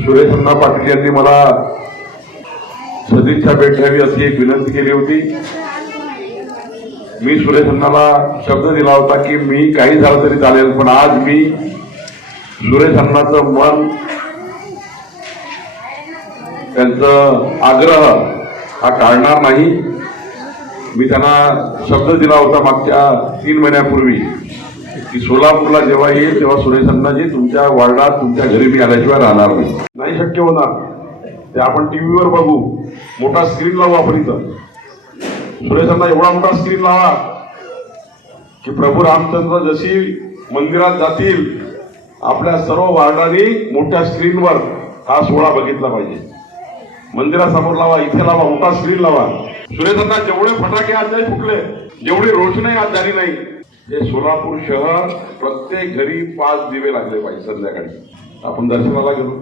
सुरेश अण्णा पाटील यांनी मला सदिच्छा भेट द्यावी अशी एक विनंती केली होती। मी सुरेश अण्णाला शब्द दिला होता की मी काही झालं तरी चालेल, पण आज मी सुरेश अण्णाचं मन, त्यांचं आग्रह हा टाळणार नाही। मी त्यांना शब्द दिला होता मागच्या 3 महिन्यापूर्वी की सोलापूरला जेव्हा येईल तेव्हा सुरेश अण्णाजी तुमच्या वार्डात तुमच्या घरी मी आल्याशिवाय राहणार नाही शक्य होणार ते आपण टीव्हीवर बघू, मोठा स्क्रीन लावू आपण इथं। सुरेश अण्णा एवढा मोठा स्क्रीन लावा की प्रभू रामचंद्र जशी मंदिरात जातील आपल्या सर्व वार्डांनी मोठ्या स्क्रीनवर हा सोहळा बघितला पाहिजे। मंदिरासमोर लावा, इथे लावा, मोठा स्क्रीन लावा। सुरेश अण्णा जेवढे फटाके आज नाही फुटले, जेवढी रोषणाई आज झाली नाही, हे सोलापूर शहर प्रत्येक घरी 5 दिवे लागले पाहिजे संध्याकाळी। आपण दर्शनाला गेलो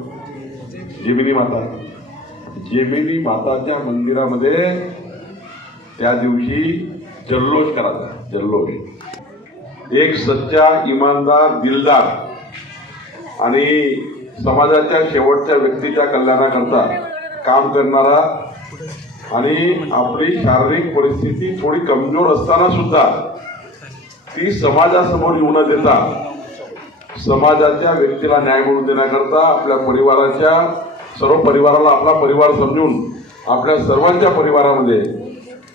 जेमिनी माताच्या मंदिरामध्ये त्या दिवशी जल्लोष करायचा, जल्लोष। एक सच्चा, इमानदार, दिलदार आणि समाजाच्या शेवटच्या व्यक्तीच्या कल्याणाकरता काम करणारा आणि आपली शारीरिक परिस्थिती थोडी कमजोर असताना सुद्धा ती समाजासमोर येऊ न देता समाजाच्या व्यक्तीला न्याय मिळवून देण्याकरता आपल्या परिवाराच्या सर्व परिवाराला आपला परिवार समजून आपल्या सर्वांच्या परिवारामध्ये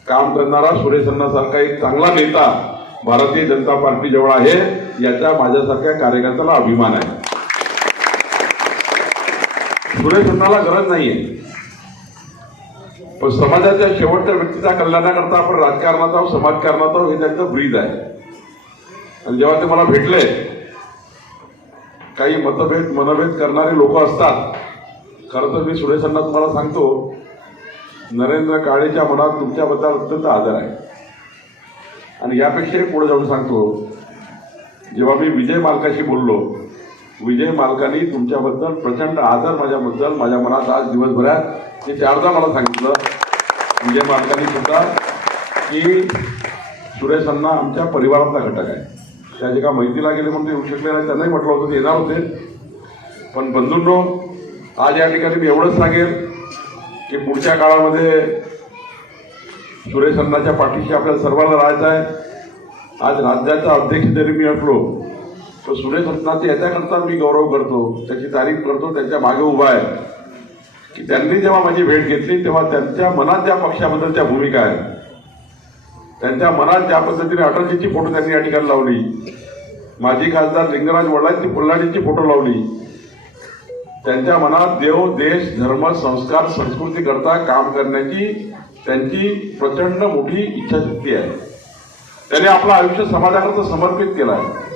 काम करणारा सुरेश अण्णासारखा एक चांगला नेता भारतीय जनता पार्टी जवळ आहे, याचा माझ्यासारख्या कार्यकर्त्याला अभिमान आहे। सुरेश अण्णाला गरज नाहीये, पण समाजाच्या शेवटच्या व्यक्तीच्या कल्याणाकरता आपण राजकारणात आहोत, समाजकारणात आहोत, हे त्यांचं ब्रीद आहे। आणि जेव्हा ते मला भेटले, काही मनभेद करणारे लोक असतात। खरं तर मी सुरेश अण्णा तुम्हाला सांगतो, नरेंद्र काळेच्या मनात तुमच्याबद्दल अत्यंत आदर आहे। आणि यापेक्षाही पुढे जाऊन सांगतो, जेव्हा मी विजय मालकाशी बोललो, विजय मालकांनी तुमच्याबद्दल प्रचंड आदर माझ्याबद्दल माझ्या मनात आज दिवसभरात हे 4दा मला सांगितलं विजय मालकांनी सुद्धा की सुरेश अण्णा आमच्या परिवारातला घटक आहे। त्या जे का माहितीला गेले म्हणून ते येऊ शकले नाही, त्यांनाही म्हटलं होतं ते येणार होते। पण बंधूंनो, आज या ठिकाणी मी एवढंच सांगेल की पुढच्या काळामध्ये सुरेश अण्णाच्या पाठीशी आपल्याला सर्वांना राहायचं आहे। आज राज्याचा अध्यक्ष जरी मी असलो तर सुरेश अण्णाचे याच्याकरता मी गौरव करतो, त्याची तारीफ करतो, त्यांच्या मागे उभा आहे की त्यांनी जेव्हा माझी भेट घेतली तेव्हा त्यांच्या मनात ज्या पक्षाबद्दलच्या भूमिका आहे, त्यांच्या मनात ज्या पद्धतीने अटलजींची फोटो त्यांनी या ठिकाणी लावली, माजी खासदार लिंगराज वडलांची फुलाजींची फोटो लावली, त्यांच्या मनात देव, देश, धर्म, संस्कार, संस्कृती करता काम करण्याची त्यांची प्रचंड मोठी इच्छाशक्ती आहे। त्यांनी आपलं आयुष्य समाजाकरता समर्पित केलं आहे।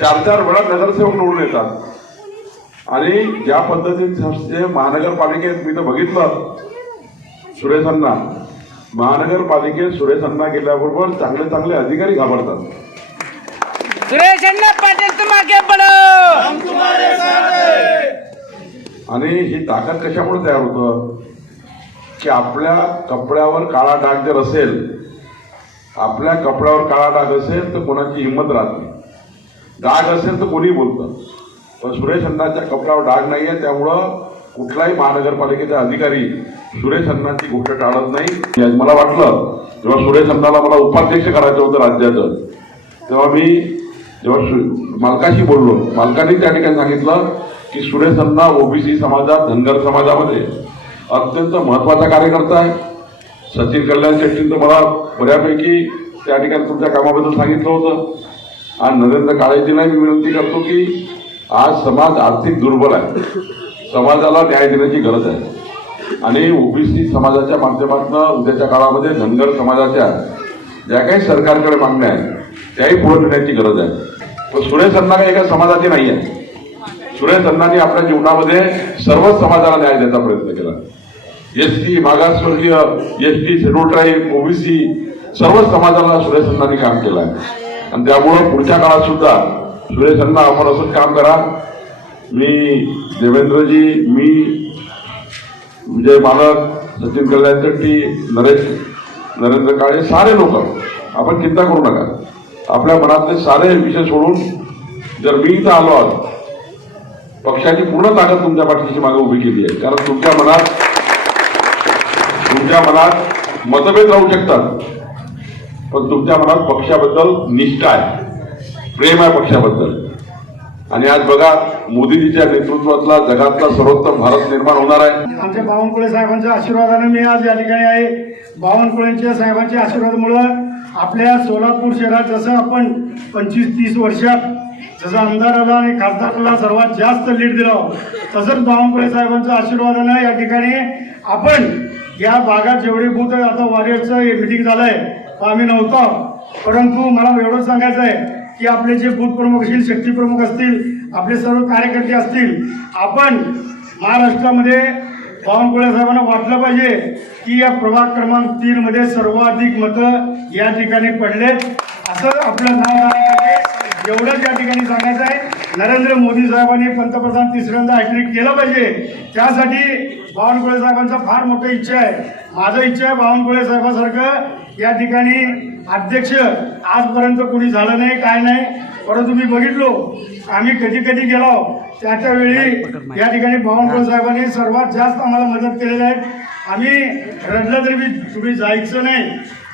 4-4 वेळा नगरसेवक निवडून येतात आणि ज्या पद्धतीने महानगरपालिकेत मी तर बघितलं सुरेश अण्णा, महानगरपालिकेत सुरेश अण्णा गेल्याबरोबर चांगले चांगले अधिकारी घाबरतात। सुरेश अण्णा पाटील तुम आगे बढ़ो, हम तुम्हारे साथ हैं। आणि ही ताकद कशामुळे तयार होतं की आपल्या कपड्यावर काळा डाग जर असेल, आपल्या कपड्यावर काळा डाग असेल तर कोणाची हिंमत राहत नाही, डाग असेल तर कोणी बोलतं। पण सुरेश अण्णाच्या कपड्यावर डाग नाही आहे, त्यामुळं कुठलाही महानगरपालिकेचा अधिकारी सुरेश अण्णांची गोष्ट टाळत नाही। मला वाटलं जेव्हा सुरेश अण्णाला मला उपाध्यक्ष करायचं होतं राज्याचं, तेव्हा मी जेव्हा मालकाशी बोललो, मालकांनी त्या ठिकाणी सांगितलं की सुरेश अण्णा ओबीसी समाजात, धनगर समाजामध्ये अत्यंत महत्वाचा कार्यकर्ता आहे। सचिन कल्याण शेट्टींचं मला बऱ्यापैकी त्या ठिकाणी तुमच्या कामाबद्दल सांगितलं होतं। आज नरेंद्र काळेजींनाही मी विनंती करतो की आज समाज आर्थिक दुर्बल आहे, समाजाला न्याय देण्याची गरज आहे आणि ओबीसी समाजाच्या माध्यमातून उद्याच्या काळामध्ये धनगर समाजाच्या ज्या काही सरकारकडे मागण्या आहेत त्याही पुढे नेण्याची गरज आहे। पण सुरेश अण्णा काही एका समाजाची नाही आहे। सुरेश अण्णांनी आपल्या जीवनामध्ये सर्व समाजाला न्याय देण्याचा प्रयत्न केला। एसटी, मागासवर्गीय, एसटी, शेड्यूल ट्राईब, ओबीसी सर्व समाजाला सुरेश अण्णांनी काम केलं आहे आणि त्यामुळं पुढच्या काळात सुद्धा सुरेश अण्णा आपण असंच काम करा। मी देवेंद्रजी, मी विजय मालक, सचिन कल्याण शेट्टी, नरेंद्र काळे, सारे लोक आपण चिंता करू नका। आपल्या मनातले सारे विषय सोडून जर मी इथं आलो पक्षाची पूर्ण ताकद तुमच्या पाठीशी मागे उभी केली आहे. कारण तुमच्या मनात मतभेद राहू शकतात, पण तुमच्या मनात पक्षाबद्दल निष्ठा आहे, प्रेम आहे पक्षाबद्दल. आणि आज बघा, मोदीजीच्या नेतृत्वातला जगातला सर्वोत्तम भारत निर्माण होणार आहे. आमच्या बावनकुळे साहेबांच्या आशीर्वादाने मी आज या ठिकाणी आहे. बावनकुळेंच्या साहेबांच्या आशीर्वादामुळं आपल्या सोलापूर शहरात जसं आपण 25-30 वर्षात जसं आमदाराला आणि खासदाराला सर्वात जास्त लीड दिलं, तसंच बावनकुळे साहेबांच्या आशीर्वादानं या ठिकाणी आपण या भागात जेवढे बूथ आहे, आता वॉरियर्सचं मीटिंग झालंय, आम्ही नव्हतो, परंतु मला एवढं सांगायचं आहे की आपले जे बूथ प्रमुख असतील, शक्ती प्रमुख असतील, आपले सर्व कार्यकर्ते असतील, आपण महाराष्ट्रामध्ये बावनकुळे साहेबांना वाटलं पाहिजे की या प्रभाग क्रमांक 3 मध्ये सर्वाधिक मतं या ठिकाणी पडलेत, असं आपलं नाव आहे. एवढंच या ठिकाणी सांगायचं आहे. नरेंद्र मोदी साहेबांनी पंतप्रधान तिसऱ्यांदा हॅट्रिक केलं पाहिजे, त्यासाठी बावनकुळे साहेबांचा फार मोठी इच्छा आहे. माझं इच्छा आहे बावनकुळे साहेबांसारखं या ठिकाणी अध्यक्ष आजपर्यंत कोणी झालं नाही, काय नाही, परंतु मी बघितलो, आम्ही कधी कधी गेलो त्या वेळी या ठिकाणी बावनकुळे साहेबांनी सर्वात जास्त आम्हाला मदत केलेली आहे. आम्ही रडलं तरी तुम्ही जायचं नाही,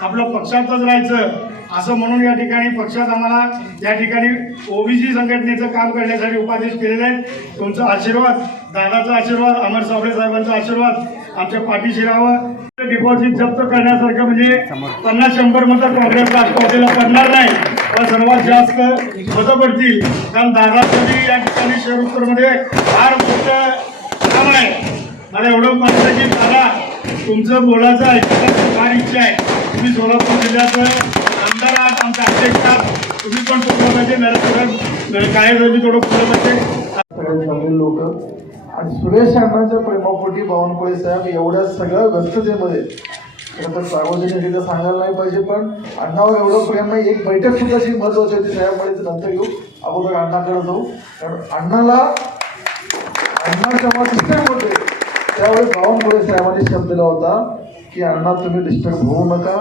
आपलं पक्षातच राहायचं असं म्हणून या ठिकाणी पक्षात आम्हाला या ठिकाणी ओबीसी संघटनेचं काम करण्यासाठी उपादेश केलेले आहेत. तुमचा आशीर्वाद, दादाचा आशीर्वाद, अमर साबळे साहेबांचा आशीर्वाद आमच्या पाठीशी राहावं. डिपॉझिट जप्त करण्यासारखं म्हणजे 50-100 मतं काँग्रेस राष्ट्रवादीला करणार नाही, पण सर्वात जास्त मतं पडतील. कारण दादासाठी या ठिकाणी शहर उत्तरमध्ये फार मोठं काम आहे. मला एवढं म्हणायचं की दादा, तुमचं बोलायचं ऐकण्याची फार इच्छा आहे. तुम्ही सोलापूर जिल्ह्याचं आमदार आहात, आमच्या अध्यक्ष आहात, तुम्ही पण पुढलं पाहिजे, नरेंद्र काय थोडं पुढलं पाहिजे. लोक आणि सुरेश अण्णांच्या प्रेमापोटी बावनकुळे साहेब एवढ्या सगळ्या व्यस्ततेमध्ये, खरं तर सार्वजनिकरित्या सांगायला नाही पाहिजे, पण अण्णावर एवढं प्रेम नाही. एक बैठक सुद्धा जी महत्वाची होती साहेबांमध्ये, नंतर येऊ, अगोदर अण्णाकडे जाऊ. कारण अण्णा जेव्हा डिस्टर्ब होते त्यावेळेस बावनकुळे साहेबांनी शब्द दिला होता की अण्णा तुम्ही डिस्टर्ब होऊ नका,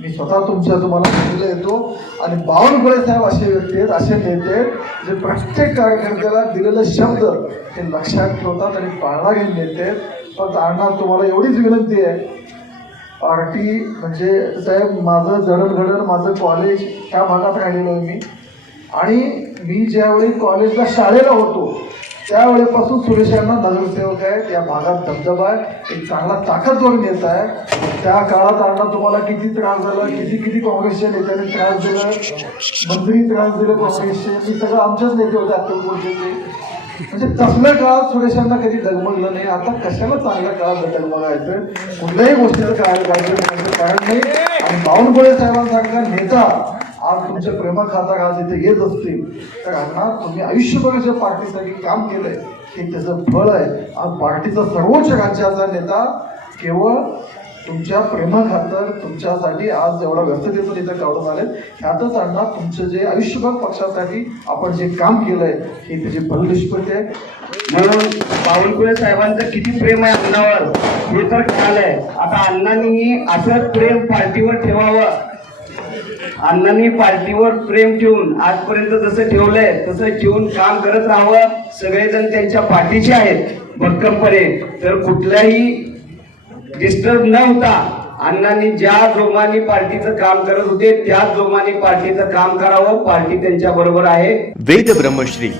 मी स्वतः तुम्हाला सांगितलं येतो. आणि बावनकुळे साहेब असे व्यक्ती आहेत, असे नेते आहेत जे प्रत्येक कार्यकर्त्याला दिलेले शब्द हे लक्षात ठेवतात आणि पाळणारे नेते आहेत. फक्त अण्णा तुम्हाला एवढीच विनंती आहे, पार्टी म्हणजे साहेब माझं जडणघडण, माझं कॉलेज ह्या भागात राहिलेलो आहे मी, आणि मी ज्यावेळी कॉलेजला शाळेला होतो त्यावेळेपासून सुरेशांना नगरसेवक आहेत, या भागात दबदबा आहे, एक चांगला ताकदवर नेता आहे. त्या काळात अण्णा तुम्हाला किती त्रास झाला, किती काँग्रेसच्या नेत्यांनी त्रास दिला, मंत्री त्रास दिले काँग्रेसचे, मी सगळं आमच्याच नेते होते अक्कलकोटचे. म्हणजे तसल्या काळात सुरेशांना कधी डगमगलं नाही. आता कशाला चांगल्या काळात डगमगायचं, कुठल्याही गोष्टीचं काय कारण नाही. आणि बावनकुळे साहेबांसारखा नेता आज तुमच्या प्रेमाखातर आज इथे येत असतील तर अण्णा तुम्ही आयुष्यभर ज्या पार्टीसाठी काम केलंय हे त्याचं फळ आहे. आज पार्टीचा सर्वोच्च राज्याचा नेता केवळ तुमच्या प्रेमाखातर तुमच्यासाठी आज एवढा व्यस्ततेचं नेता काढून आले. ह्यातच अण्णा तुमचं जे आयुष्यभर पक्षासाठी आपण जे काम केलंय हे त्याची फलनिष्पत्ती आहे. म्हणून बावनकुळे साहेबांचं किती प्रेम आहे अण्णावर हे तर कळालंय. आता अण्णांनी असं प्रेम पार्टीवर ठेवावं. अण्णांनी पार्टीवर प्रेम ठेवून आजपर्यंत जसं ठेवलंय तसं ठेवून काम करत राहावं. सगळेजण त्यांच्या पाठीचे आहेत भक्कमपणे. तर कुठल्याही डिस्टर्ब न होता अण्णांनी ज्या जोमाने पार्टीचं काम करत होते त्याच जोमाने पार्टीचं काम करावं. पार्टी त्यांच्या बरोबर आहे. वेद ब्रह्मश्री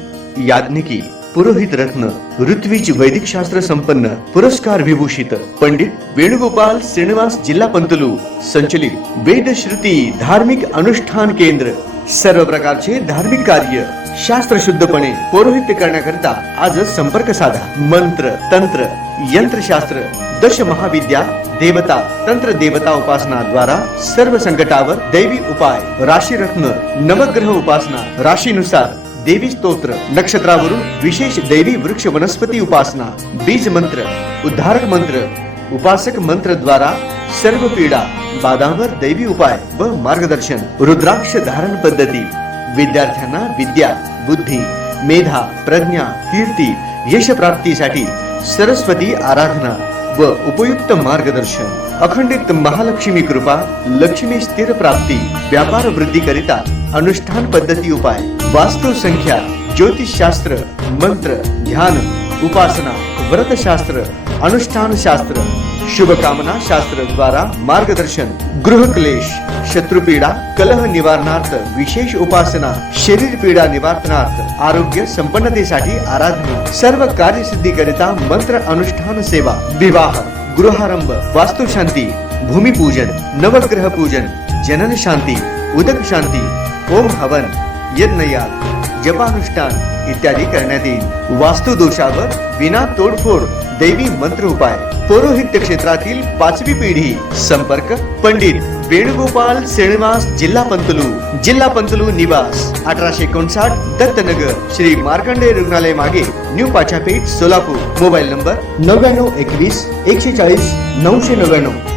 याज्ञिकी पुरोहित रत्न ऋत्विज वैदिक शास्त्र संपन्न पुरस्कार विभूषित पंडित वेणुगोपाल श्रीनिवास जिल्हा पंतलू संचलित वेद श्रुती धार्मिक अनुष्ठान केंद्र. सर्व प्रकारचे धार्मिक कार्य शास्त्र शुद्धपणे पौरोहित्य करण्याकरिता आजच संपर्क साधा. मंत्र तंत्र यंत्रशास्त्र दश महाविद्या देवता तंत्र देवता उपासना द्वारा सर्व संकटावर दैवी उपाय. राशी रत्न नवग्रह उपासना राशीनुसार देवी स्तोत्र नक्षत्रावरून विशेष दैवी वृक्ष वनस्पती उपासना. बीज मंत्र उद्धारक मंत्र उपासक मंत्र द्वारा सर्व पीडा बाधांवर दैवी उपाय व मार्गदर्शन. रुद्राक्ष धारण पद्धती विद्यार्थ्यांना विद्या बुद्धी मेधा प्रज्ञा कीर्ती यश प्राप्तीसाठी सरस्वती आराधना व उपयुक्त मार्गदर्शन. अखंडित महालक्ष्मी कृपा लक्ष्मी स्थिर प्राप्ती व्यापार वृद्धी करिता अनुष्ठान पद्धती उपाय. वास्तु संख्या ज्योतिष शास्त्र मंत्र, ध्यान, उपासना, व्रतशास्त्र, अनुष्ठान शास्त्र, शुभकामना शास्त्र द्वारा मार्गदर्शन, गृह क्लेश, शत्रुपीडा, कलह निवारणार्थ विशेष उपासना, शरीर पीडा निवारणार्थ, आरोग्य संपन्नतेसाठी आराधना, सर्व कार्यसिद्धीकरिता मंत्र अनुष्ठान सेवा, विवाह, गृहारंभ, वास्तुशांती, भूमिपूजन, नवग्रह पूजन, जनन शांती, उदक शांती, ओम हवन, यज्ञयाग, जपानुष्ठान इत्यादी करण्यात येईल. वास्तु दोषावर विना तोडफोड दैवी मंत्र उपाय. पौरोहित्य क्षेत्रातील 5वी पिढी. संपर्क पंडित वेणुगोपाल श्रीनिवास, जिल्हा पंतलू निवास 1859 दत्तनगर, श्री मार्कंडेय रुग्णालय मागे, new Pachhapeth, Solapur. Mobile number 9921 140 999.